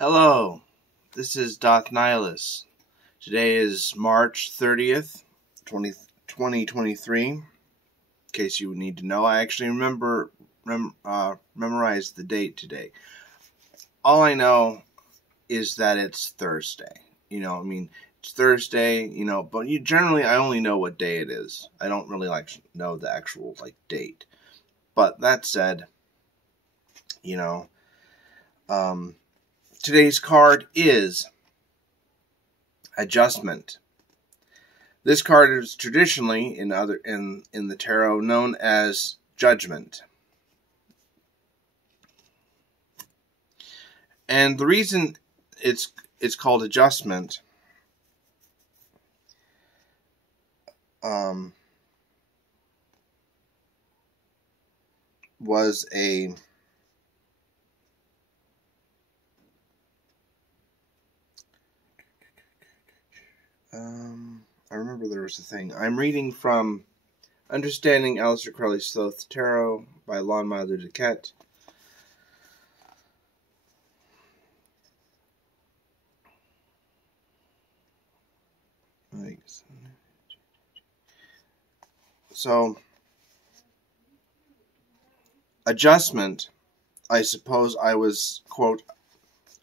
Hello, this is Doth Nihilus. Today is March 30th, 2023. In case you need to know, I actually memorized the date today. All I know is that it's Thursday. It's Thursday, but generally I only know what day it is. I don't really know the actual date. But that said, today's card is Adjustment. This card is traditionally in the tarot known as Judgment. And the reason it's called Adjustment was I remember there was a thing. I'm reading from Understanding Aleister Crowley's Thoth Tarot by LAMED Duquette. So, adjustment, I suppose I was, quote,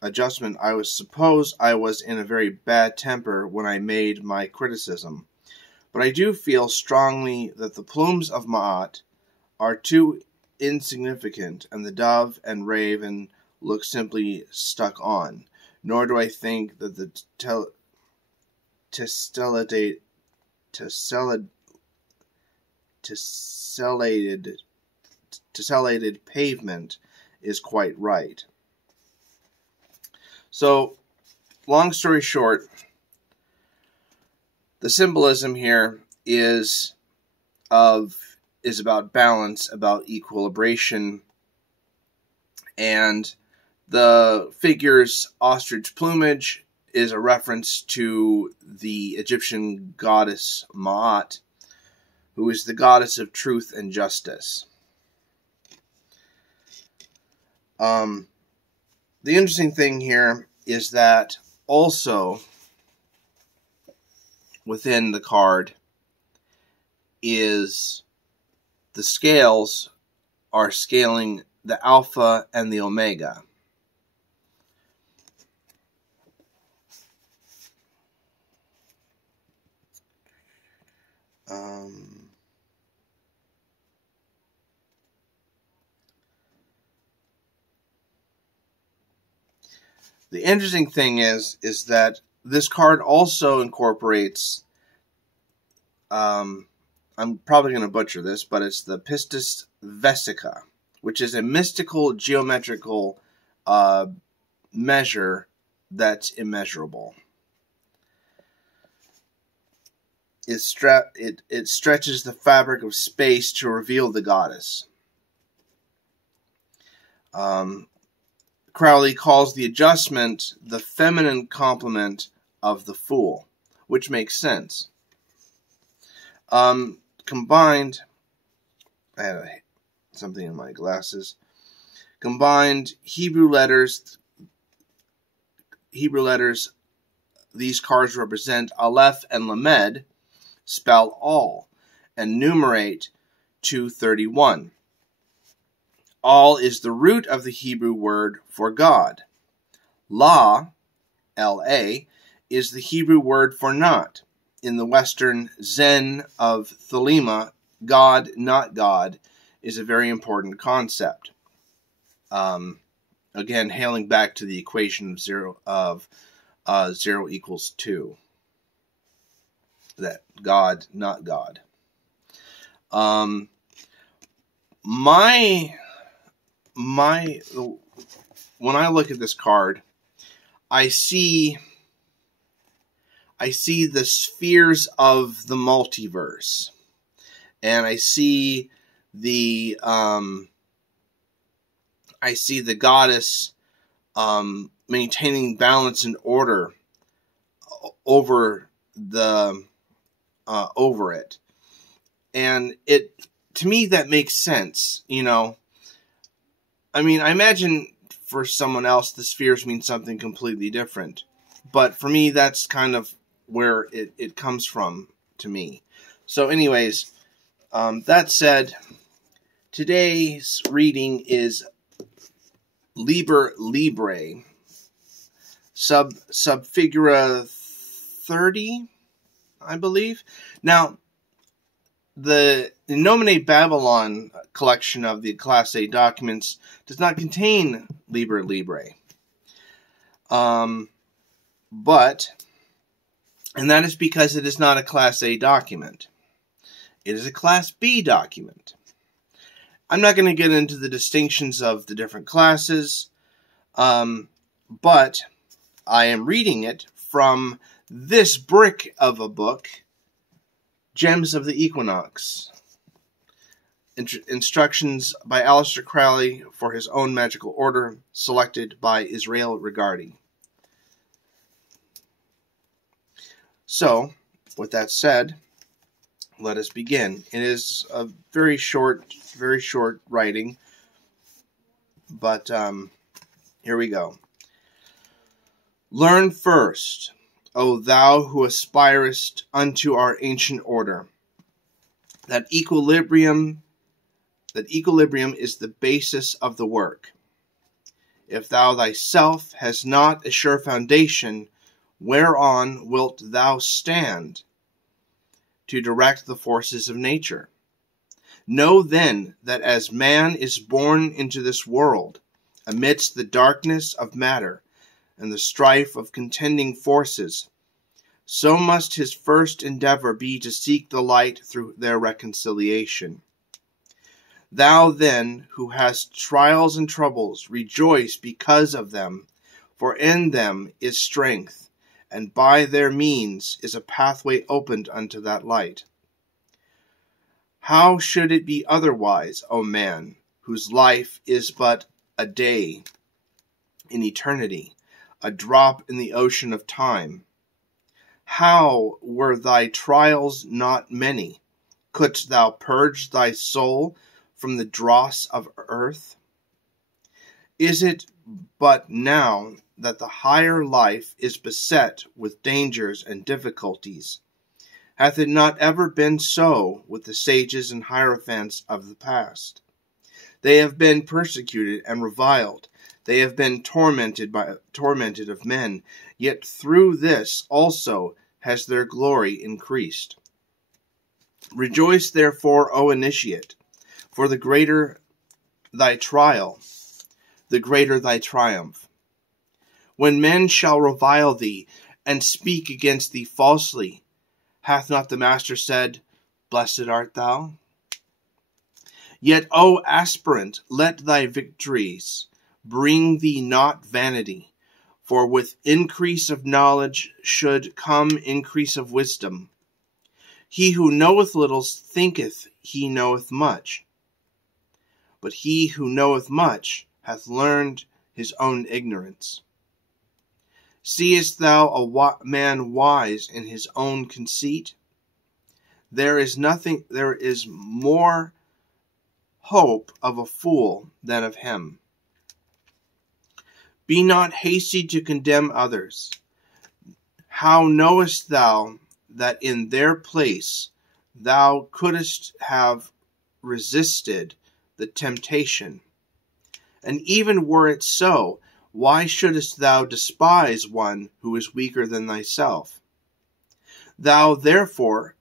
adjustment, I suppose I was in a very bad temper when I made my criticism. But I do feel strongly that the plumes of Ma'at are too insignificant, and the dove and raven look simply stuck on. Nor do I think that the tessellated pavement is quite right. So, long story short, the symbolism here is about balance, about equilibration, and the figure's ostrich plumage is a reference to the Egyptian goddess Ma'at, who is the goddess of truth and justice. The interesting thing here is that also within the card is the scales are scaling the alpha and the omega. The interesting thing is that this card also incorporates, I'm probably going to butcher this, but it's the Pistis Vesica, which is a mystical geometrical measure that's immeasurable. It stretches the fabric of space to reveal the goddess. Crowley calls the adjustment the feminine complement of the Fool, which makes sense. Combined, I have something in my glasses. Combined Hebrew letters, these cards represent Aleph and Lamed, spell all, and numerate 231. All is the root of the Hebrew word for God. La, L-A, is the Hebrew word for not. In the Western Zen of Thelema, God, not God, is a very important concept. Again, hailing back to the equation of 0 equals 2. That God, not God. When I look at this card, I see the spheres of the multiverse, and I see the goddess maintaining balance and order over it, and to me that makes sense. I imagine for someone else, the spheres mean something completely different. But for me, that's kind of where it comes from to me. So anyways, that said, today's reading is Librae, subfigura 30, I believe. Now, the Nomine Babylon collection of the Class A documents does not contain Librae. But, and that is because it is not a Class A document. It is a Class B document. I'm not going to get into the distinctions of the different classes, but I am reading it from this brick of a book, Gems of the Equinox. Instructions by Aleister Crowley for his own magical order, selected by Israel Regardi. So, with that said, let us begin. It is a very short writing, but here we go. Learn first, O thou who aspirest unto our ancient order, that equilibrium is the basis of the work. If thou thyself hast not a sure foundation, whereon wilt thou stand to direct the forces of nature? Know then that as man is born into this world, amidst the darkness of matter and the strife of contending forces, so must his first endeavor be to seek the light through their reconciliation. Thou then, who hast trials and troubles, rejoice because of them, for in them is strength, and by their means is a pathway opened unto that light. How should it be otherwise, O man, whose life is but a day in eternity, a drop in the ocean of time? How were thy trials not many? Couldst thou purge thy soul from the dross of earth? Is it but now that the higher life is beset with dangers and difficulties? Hath it not ever been so with the sages and hierophants of the past? They have been persecuted and reviled. They have been tormented of men, yet through this also has their glory increased. Rejoice therefore, O initiate, for the greater thy trial, the greater thy triumph. When men shall revile thee, and speak against thee falsely, hath not the Master said, Blessed art thou? Yet, O aspirant, let thy victories bring thee not vanity, for with increase of knowledge should come increase of wisdom. He who knoweth little thinketh he knoweth much, but he who knoweth much hath learned his own ignorance. Seest thou a man wise in his own conceit? There is more hope of a fool than of him. Be not hasty to condemn others. How knowest thou that in their place thou couldst have resisted the temptation? And even were it so, why shouldest thou despise one who is weaker than thyself? Thou, therefore,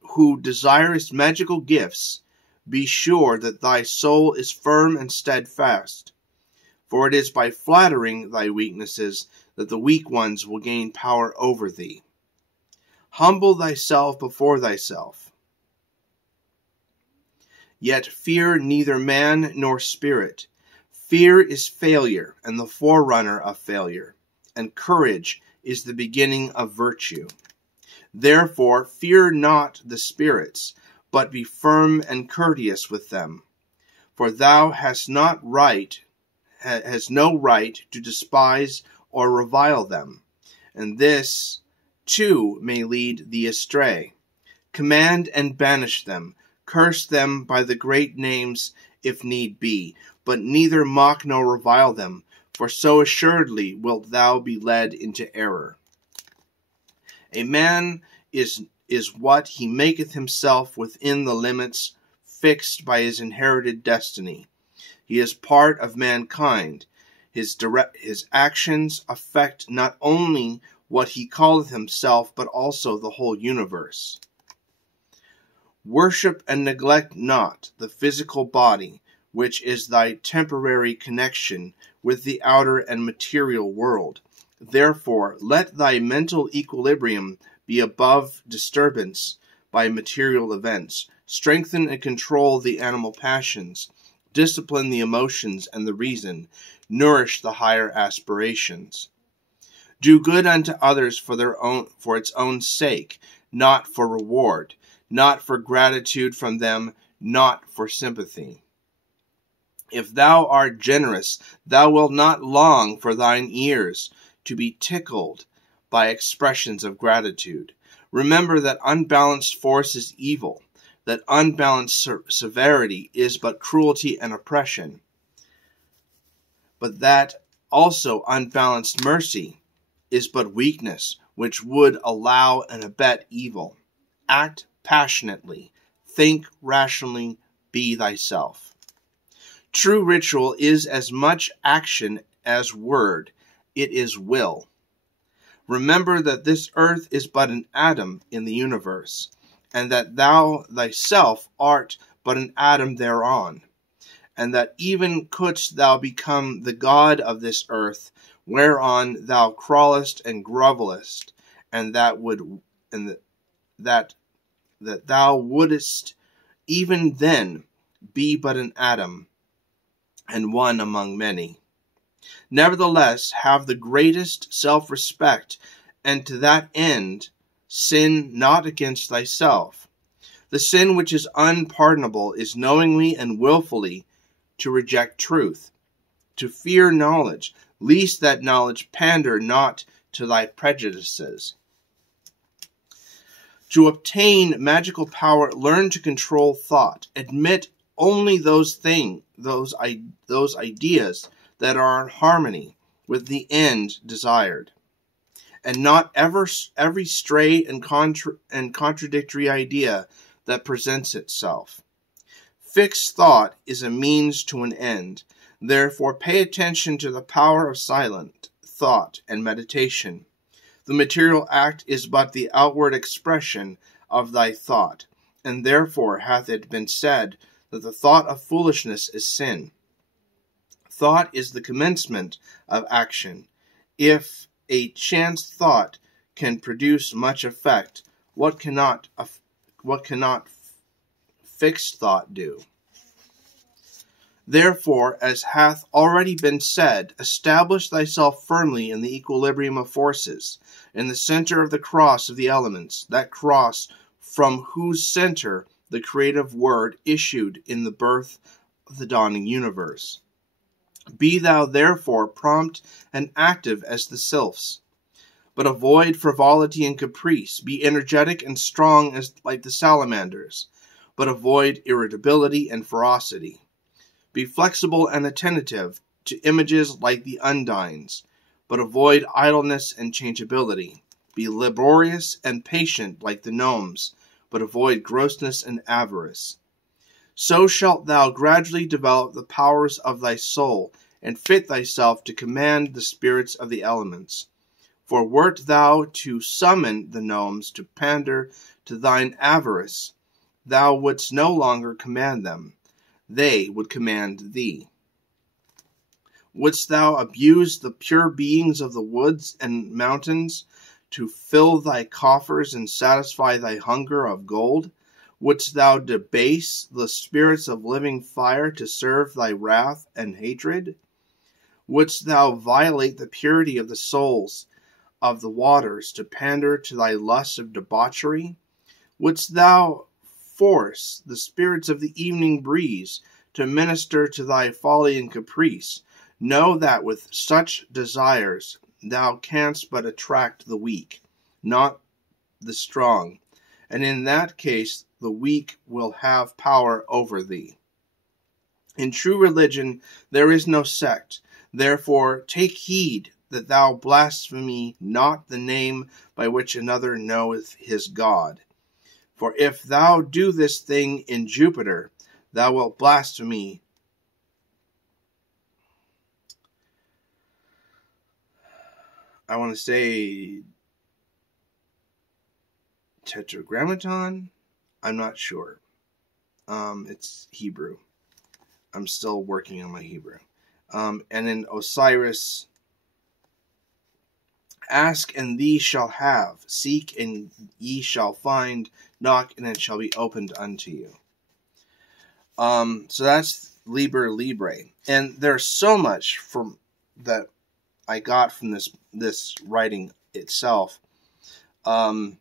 who desirest magical gifts, be sure that thy soul is firm and steadfast, for it is by flattering thy weaknesses that the weak ones will gain power over thee. Humble thyself before thyself. Yet fear neither man nor spirit. Fear is failure and the forerunner of failure, and courage is the beginning of virtue. Therefore fear not the spirits, but be firm and courteous with them. For thou hast no right to despise or revile them, and this too may lead thee astray. Command and banish them, curse them by the great names if need be, but neither mock nor revile them, for so assuredly wilt thou be led into error. A man is what he maketh himself within the limits fixed by his inherited destiny. He is part of mankind. His actions affect not only what he calleth himself, but also the whole universe. Worship and neglect not the physical body, which is thy temporary connection with the outer and material world. Therefore, let thy mental equilibrium be above disturbance by material events. Strengthen and control the animal passions. Discipline the emotions and the reason. Nourish the higher aspirations. Do good unto others for its own sake, not for reward, not for gratitude from them, not for sympathy. If thou art generous, thou wilt not long for thine ears to be tickled by expressions of gratitude. Remember that unbalanced force is evil, that unbalanced severity is but cruelty and oppression, but that also unbalanced mercy is but weakness, which would allow and abet evil. Act passionately, think rationally, be thyself. True ritual is as much action as word. It is will. Remember that this earth is but an atom in the universe, and that thou thyself art but an atom thereon, and that even couldst thou become the god of this earth, whereon thou crawlest and grovellest, and that thou wouldest even then be but an atom, and one among many. Nevertheless, have the greatest self-respect, and to that end sin not against thyself. The sin which is unpardonable is knowingly and willfully to reject truth, to fear knowledge, lest that knowledge pander not to thy prejudices. To obtain magical power, learn to control thought. Admit only those ideas that are in harmony with the end desired, and not every stray and contradictory idea that presents itself. Fixed thought is a means to an end. Therefore, pay attention to the power of silent thought and meditation. The material act is but the outward expression of thy thought, and therefore hath it been said that the thought of foolishness is sin. Thought is the commencement of action. If a chance thought can produce much effect, what cannot fixed thought do? Therefore, as hath already been said, establish thyself firmly in the equilibrium of forces, in the center of the cross of the elements, that cross from whose center the creative word issued in the birth of the dawning universe. Be thou therefore prompt and active as the sylphs, but avoid frivolity and caprice. Be energetic and strong as like the salamanders, but avoid irritability and ferocity. Be flexible and attentive to images like the undines, but avoid idleness and changeability. Be laborious and patient like the gnomes, but avoid grossness and avarice. So shalt thou gradually develop the powers of thy soul, and fit thyself to command the spirits of the elements. For wert thou to summon the gnomes to pander to thine avarice, thou wouldst no longer command them. They would command thee. Wouldst thou abuse the pure beings of the woods and mountains to fill thy coffers and satisfy thy hunger of gold? Wouldst thou debase the spirits of living fire to serve thy wrath and hatred? Wouldst thou violate the purity of the souls of the waters to pander to thy lust of debauchery? Wouldst thou force the spirits of the evening breeze to minister to thy folly and caprice? Know that with such desires thou canst but attract the weak, not the strong, and in that case the weak will have power over thee. In true religion there is no sect. Therefore take heed that thou blaspheme not the name by which another knoweth his God. For if thou do this thing in Jupiter, thou wilt blaspheme I want to say Tetragrammaton. I'm not sure. It's Hebrew. I'm still working on my Hebrew. And in Osiris, ask and ye shall have, seek and ye shall find, knock and it shall be opened unto you. So that's Librae. And there's so much from that I got from this writing itself. One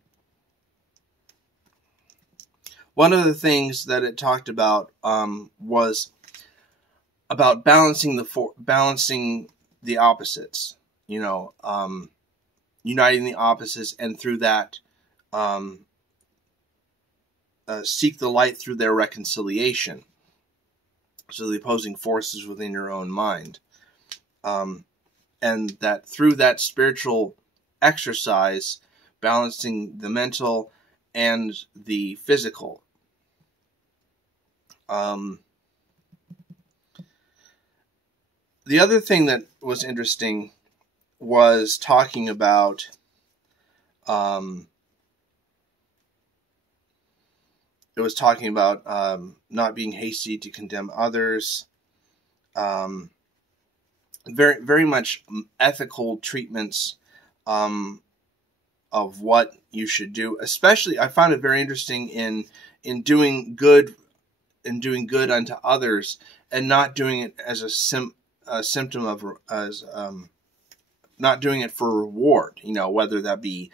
of the things that it talked about was about balancing the opposites. Uniting the opposites, and through that seek the light through their reconciliation. So the opposing forces within your own mind. And that through that spiritual exercise, balancing the mental and the physical. The other thing that was interesting was talking about not being hasty to condemn others. Very, very much ethical treatments of what you should do. Especially, I found it very interesting in doing good unto others, and not doing it as a symptom of not doing it for reward. Whether that be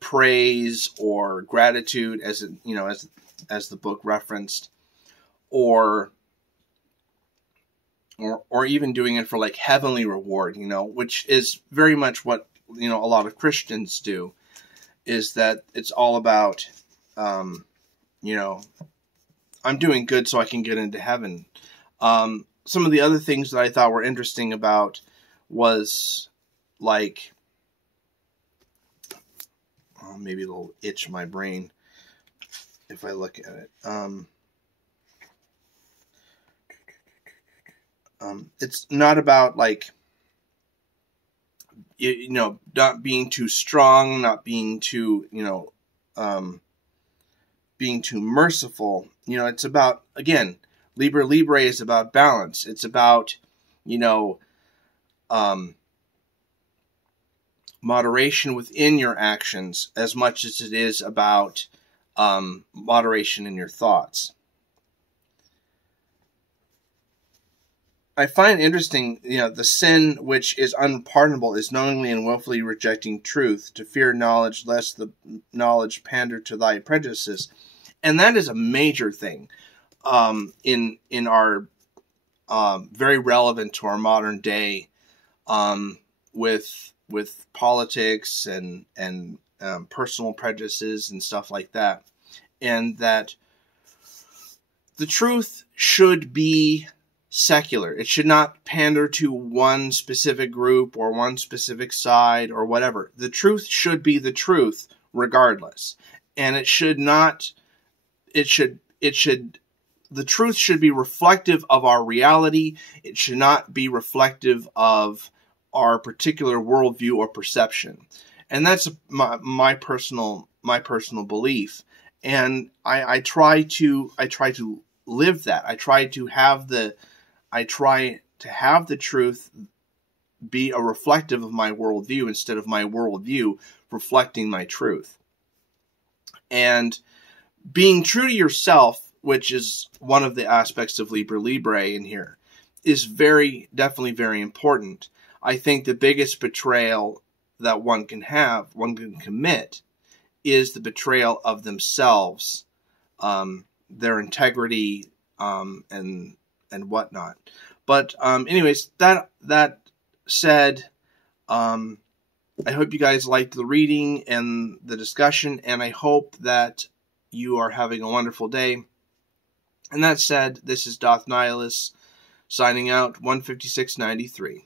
praise or gratitude, as the book referenced, or even doing it for like heavenly reward, which is very much what, a lot of Christians do, is that it's all about, I'm doing good so I can get into heaven. Some of the other things that I thought were interesting about was like, maybe it'll itch my brain if I look at it. It's not about like, not being too strong, not being too, being too merciful. It's about, again, Librae is about balance. It's about, moderation within your actions as much as it is about moderation in your thoughts. I find interesting, the sin which is unpardonable is knowingly and willfully rejecting truth, to fear knowledge, lest the knowledge pander to thy prejudices. And that is a major thing in our very relevant to our modern day, with politics and personal prejudices and stuff like that. And that the truth should be secular. It should not pander to one specific group or one specific side or whatever. The truth should be the truth regardless. And it should not, the truth should be reflective of our reality. It should not be reflective of our particular worldview or perception. And that's my personal belief. And I try to live that. I try to have the truth be a reflective of my worldview instead of my worldview reflecting my truth. And being true to yourself, which is one of the aspects of Librae in here, is definitely very important. I think the biggest betrayal that one can commit, is the betrayal of themselves, their integrity, and whatnot. But anyways, that said, I hope you guys liked the reading and the discussion, and I hope that you are having a wonderful day. And that said, this is Doth Nihilus signing out, 156.93.